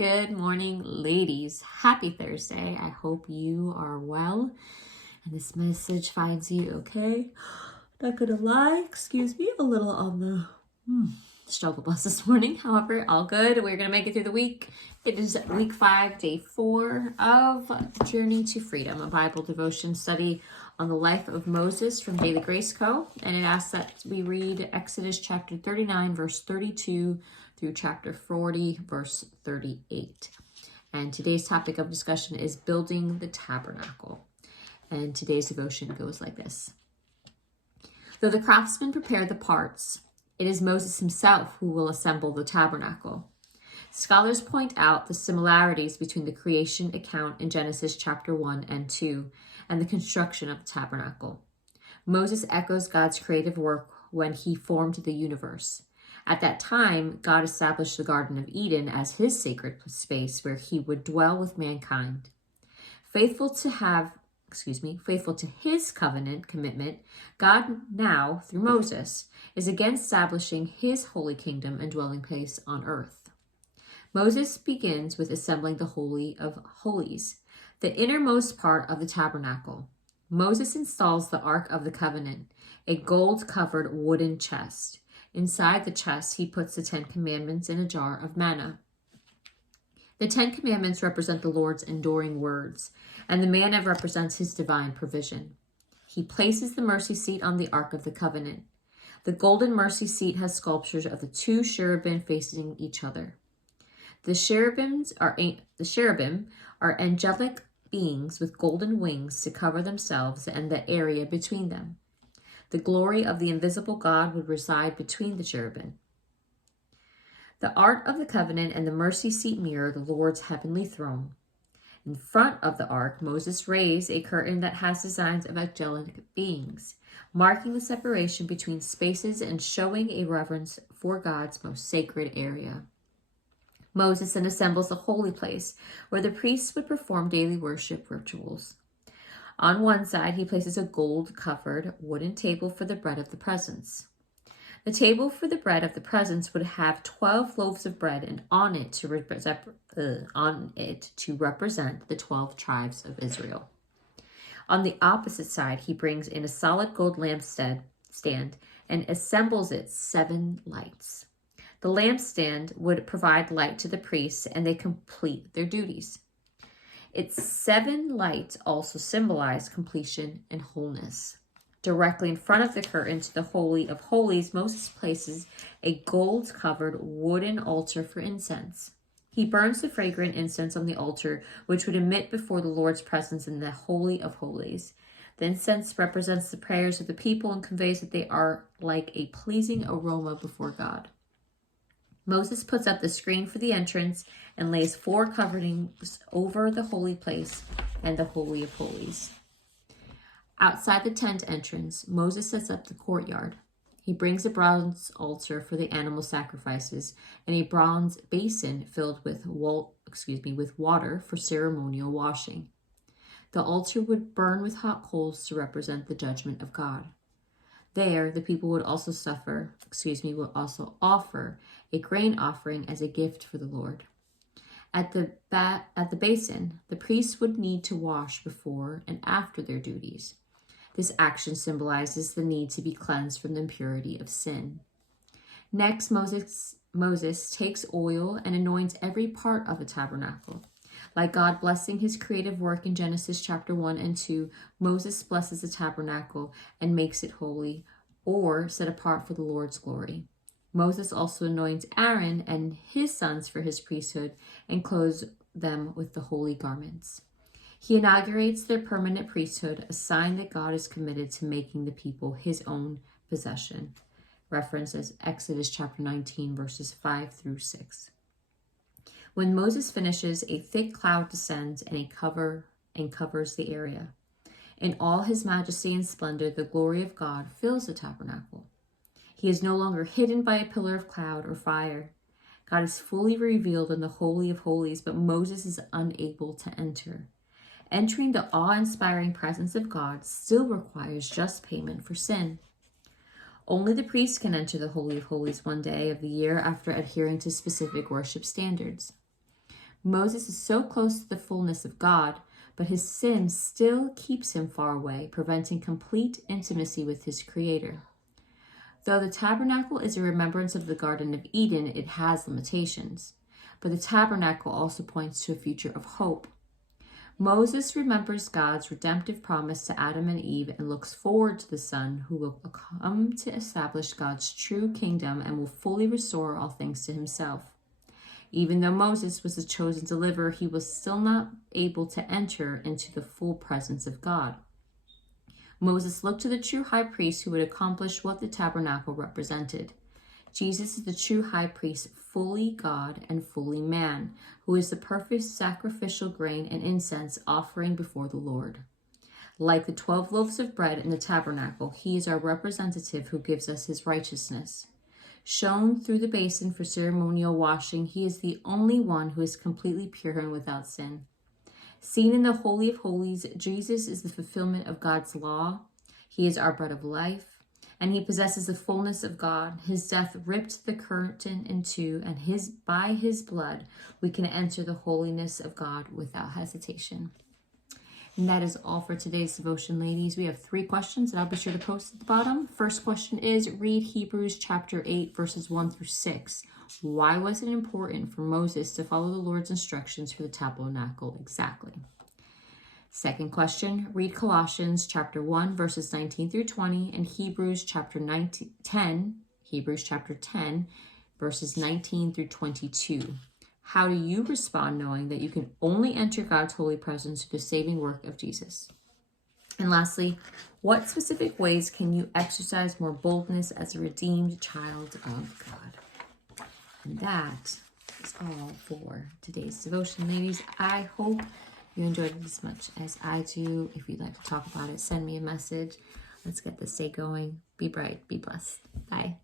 Good morning, ladies. Happy Thursday. I hope you are well and this message finds you okay. Not gonna lie, excuse me, a little on the struggle bus this morning. However, all good. We're gonna make it through the week. It is week 5, day 4 of Journey to Freedom, a Bible devotion study on the life of Moses from Daily Grace Co. And it asks that we read Exodus chapter 39, verse 32 through chapter 40, verse 38. And today's topic of discussion is building the tabernacle. And today's devotion goes like this. Though the craftsmen prepare the parts, it is Moses himself who will assemble the tabernacle. Scholars point out the similarities between the creation account in Genesis chapter 1 and 2 and the construction of the tabernacle. Moses echoes God's creative work when he formed the universe. At that time, God established the Garden of Eden as his sacred space where he would dwell with mankind. Faithful to his covenant commitment, God now, through Moses, is again establishing his holy kingdom and dwelling place on earth. Moses begins with assembling the Holy of Holies, the innermost part of the tabernacle. Moses installs the Ark of the Covenant, a gold-covered wooden chest. Inside the chest, he puts the 10 Commandments in a jar of manna. The 10 Commandments represent the Lord's enduring words, and the manna represents his divine provision. He places the mercy seat on the Ark of the Covenant. The golden mercy seat has sculptures of the 2 cherubim facing each other. The cherubim are angelic beings with golden wings to cover themselves and the area between them. The glory of the invisible God would reside between the cherubim. The Ark of the Covenant and the mercy seat mirror the Lord's heavenly throne. In front of the Ark, Moses raised a curtain that has designs of angelic beings, marking the separation between spaces and showing a reverence for God's most sacred area. Moses then assembles the holy place, where the priests would perform daily worship rituals. On one side, he places a gold-covered wooden table for the bread of the presence. The table for the bread of the presence would have 12 loaves of bread, and on it to represent the 12 tribes of Israel. On the opposite side, he brings in a solid gold lampstand and assembles its 7 lights. The lampstand would provide light to the priests, and they complete their duties. Its 7 lights also symbolize completion and wholeness. Directly in front of the curtain to the Holy of Holies, Moses places a gold-covered wooden altar for incense. He burns the fragrant incense on the altar, which would emit before the Lord's presence in the Holy of Holies. The incense represents the prayers of the people and conveys that they are like a pleasing aroma before God. Moses puts up the screen for the entrance and lays 4 coverings over the holy place and the Holy of Holies. Outside the tent entrance, Moses sets up the courtyard. He brings a bronze altar for the animal sacrifices and a bronze basin filled with water for ceremonial washing. The altar would burn with hot coals to represent the judgment of God. There, the people would also offer a grain offering as a gift for the Lord. At the basin, the priests would need to wash before and after their duties. This action symbolizes the need to be cleansed from the impurity of sin. Next, Moses takes oil and anoints every part of the tabernacle. Like God blessing his creative work in Genesis chapter 1 and 2, Moses blesses the tabernacle and makes it holy or set apart for the Lord's glory. Moses also anoints Aaron and his sons for his priesthood and clothes them with the holy garments. He inaugurates their permanent priesthood, a sign that God is committed to making the people his own possession. References Exodus chapter 19, verses 5 through 6. When Moses finishes, a thick cloud descends and covers the area. In all his majesty and splendor, the glory of God fills the tabernacle. He is no longer hidden by a pillar of cloud or fire. God is fully revealed in the Holy of Holies, but Moses is unable to enter. Entering the awe-inspiring presence of God still requires just payment for sin. Only the priest can enter the Holy of Holies one day of the year after adhering to specific worship standards. Moses is so close to the fullness of God, but his sin still keeps him far away, preventing complete intimacy with his Creator. Though the tabernacle is a remembrance of the Garden of Eden, it has limitations. But the tabernacle also points to a future of hope. Moses remembers God's redemptive promise to Adam and Eve and looks forward to the Son who will come to establish God's true kingdom and will fully restore all things to himself. Even though Moses was the chosen deliverer, he was still not able to enter into the full presence of God. Moses looked to the true high priest who would accomplish what the tabernacle represented. Jesus is the true high priest, fully God and fully man, who is the perfect sacrificial grain and incense offering before the Lord. Like the 12 loaves of bread in the tabernacle, he is our representative who gives us his righteousness. Shown through the basin for ceremonial washing, he is the only one who is completely pure and without sin. Seen in the Holy of Holies, Jesus is the fulfillment of God's law. He is our bread of life, and he possesses the fullness of God. His death ripped the curtain in two, and by his blood we can enter the holiness of God without hesitation. And that is all for today's devotion, ladies. We have 3 questions that I'll be sure to post at the bottom. First question is, read Hebrews chapter 8, verses 1 through 6. Why was it important for Moses to follow the Lord's instructions for the tabernacle exactly? Second question, read Colossians chapter 1, verses 19 through 20, and Hebrews chapter 10, verses 19 through 22. How do you respond knowing that you can only enter God's holy presence through the saving work of Jesus? And lastly, what specific ways can you exercise more boldness as a redeemed child of God? And that is all for today's devotion, ladies. I hope you enjoyed it as much as I do. If you'd like to talk about it, send me a message. Let's get this day going. Be bright, be blessed. Bye.